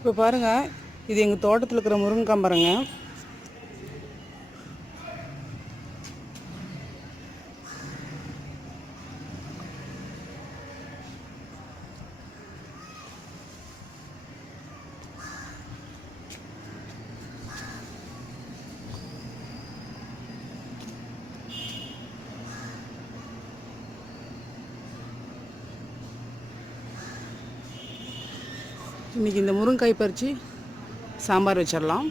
இப்போ பாருங்கள், இது எங்கள் தோட்டத்தில் இருக்கிற முருங்கைக்காய் பாருங்க. இன்றைக்கி இந்த முருங்கைக்காய் பறித்து சாம்பார் வச்சிடலாம்.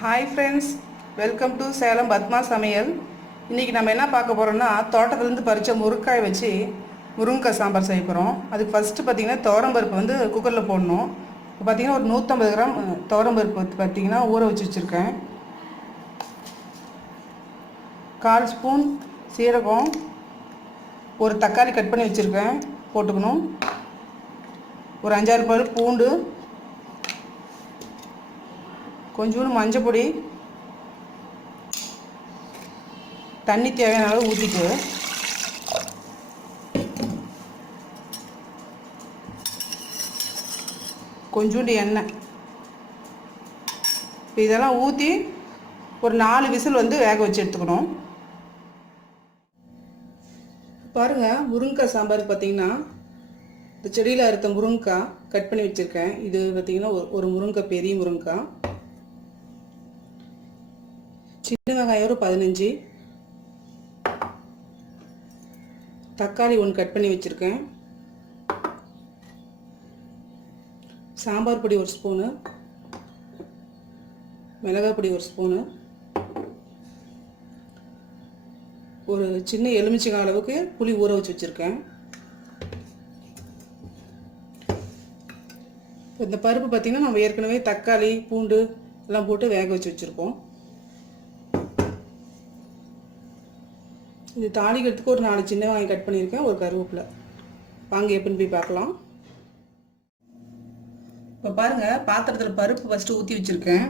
Hi friends, welcome to Salem Padma சமையல். இன்றைக்கி நம்ம என்ன பார்க்க போகிறோம்னா, தோட்டத்துலேருந்து பறித்த முருங்கைக்காய் வச்சு முருங்கைக்காய் சாம்பார் செய்ய போகிறோம். அதுக்கு ஃபஸ்ட்டு பார்த்திங்கன்னா துவரம்பருப்பு வந்து குக்கரில் போடணும். இப்போ பார்த்திங்கன்னா ஒரு 150 கிராம் துவரம்பருப்பு வந்து பார்த்திங்கன்னா ஊற வச்சு வச்சுருக்கேன். 1/4 ஸ்பூன் சீரகம், ஒரு தக்காளி கட் பண்ணி வச்சுருக்கேன் போட்டுக்கணும், ஒரு 5-6 பல் பூண்டு, கொஞ்சோண்டு மஞ்சள் பொடி, தண்ணி தேவையான அளவு ஊற்றிட்டு கொஞ்சோண்டு எண்ணெய், இதெல்லாம் ஊற்றி ஒரு 4 விசில் வந்து வேக வச்சு எடுத்துக்கணும். பாருங்கள், முருங்கைக்காய் சாம்பார் பார்த்திங்கன்னா இந்த செடியில் அறுத்த முருங்கைக்காய் கட் பண்ணி வச்சுருக்கேன். இது பார்த்திங்கன்னா ஒரு முருங்கைக்காய், பெரிய முருங்கைக்காய். சின்ன வெங்காயம் ஒரு 15, தக்காளி 1 கட் பண்ணி வச்சுருக்கேன், சாம்பார் பொடி 1 ஸ்பூனு, மிளகாய் பொடி 1 ஸ்பூனு, ஒரு சின்ன எலுமிச்சங்காய் அளவுக்கு புளி ஊற வச்சு வச்சுருக்கேன். இந்த பருப்பு பார்த்திங்கன்னா நம்ம ஏற்கனவே தக்காளி பூண்டு எல்லாம் போட்டு வேக வச்சு வச்சுருக்கோம். இது தாளிக்கிறதுக்கு ஒரு 4 சின்ன வெங்காயம் கட் பண்ணியிருக்கேன், ஒரு கருவேப்பிலை. வாங்க எப்படின்னு போய் பார்க்கலாம். இப்போ பாருங்கள், பாத்திரத்தில் பருப்பு ஃபஸ்ட்டு ஊற்றி வச்சுருக்கேன்.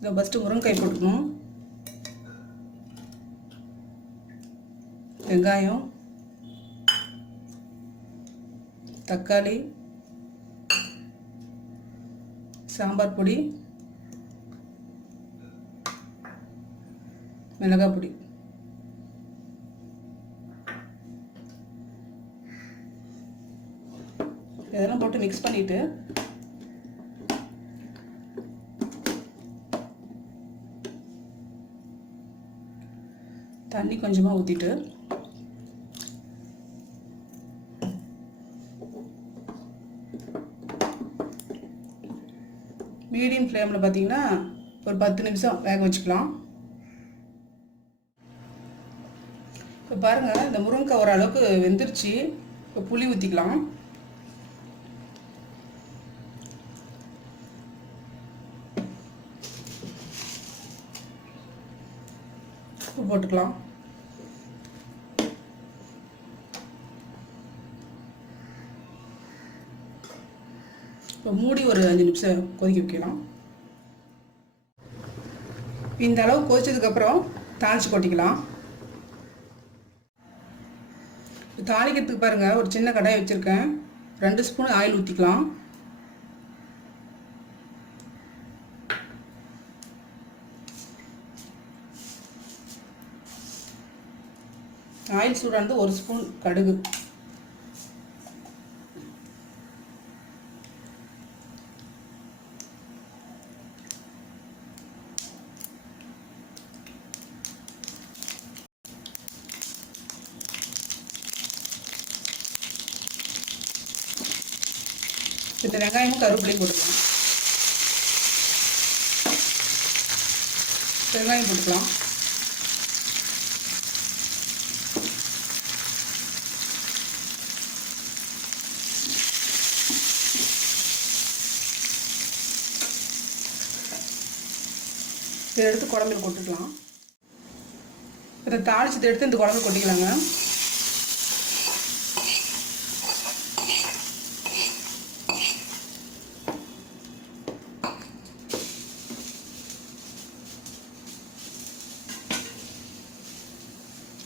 இதை ஃபஸ்ட்டு முருங்கைக்காய் போட்டுக்கணும், வெங்காயம், தக்காளி, சாம்பார் பொடி, மிளகாய் பொடி, இதெல்லாம் போட்டு மிக்ஸ் பண்ணிவிட்டு தண்ணி கொஞ்சமாக ஊற்றிட்டு மீடியம் ஃப்ளேமில் பார்த்திங்கன்னா ஒரு 10 நிமிஷம் வேக வச்சுக்கலாம். இப்போ பாருங்கள், இந்த முருங்கைக்காய் ஓரளவுக்கு வெந்துருச்சு. இப்போ புளி ஊற்றிக்கலாம். உப்பு போட்டுக்கலாம். இப்போ மூடி ஒரு 5 நிமிஷம் கொதிக்க வைக்கலாம். இந்த அளவு கொதிச்சதுக்கப்புறம் தாளித்து கொட்டிக்கலாம். தாளிக்கிறதுக்கு பாருங்கள், ஒரு சின்ன கடாய் வச்சுருக்கேன், 2 ஸ்பூன் ஆயில் ஊற்றிக்கலாம். ஆயில் சூடானது 1 ஸ்பூன் கடுகு, இந்த வெங்காயமும் கருவேப்பிலையும் போட்டுக்கலாம். வெங்காயம் போட்டுக்கலாம். இதை எடுத்து குழம்புல கொட்டிக்கலாம். இதை தாளிச்சதை எடுத்து இந்த குழம்பு கொட்டிக்கலாங்க.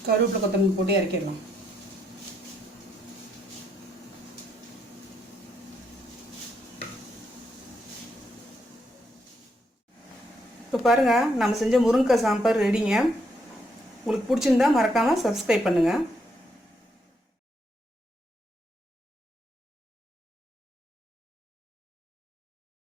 கருவேப்பிலை கொத்தமல்லி போட்டு இறக்கிடலாம். இப்போ பாருங்கள் நம்ம செஞ்ச முருங்கைக்காய் சாம்பார் ரெடிங்க. உங்களுக்கு பிடிச்சிருந்தா மறக்காமல் சப்ஸ்கிரைப் பண்ணுங்கள்.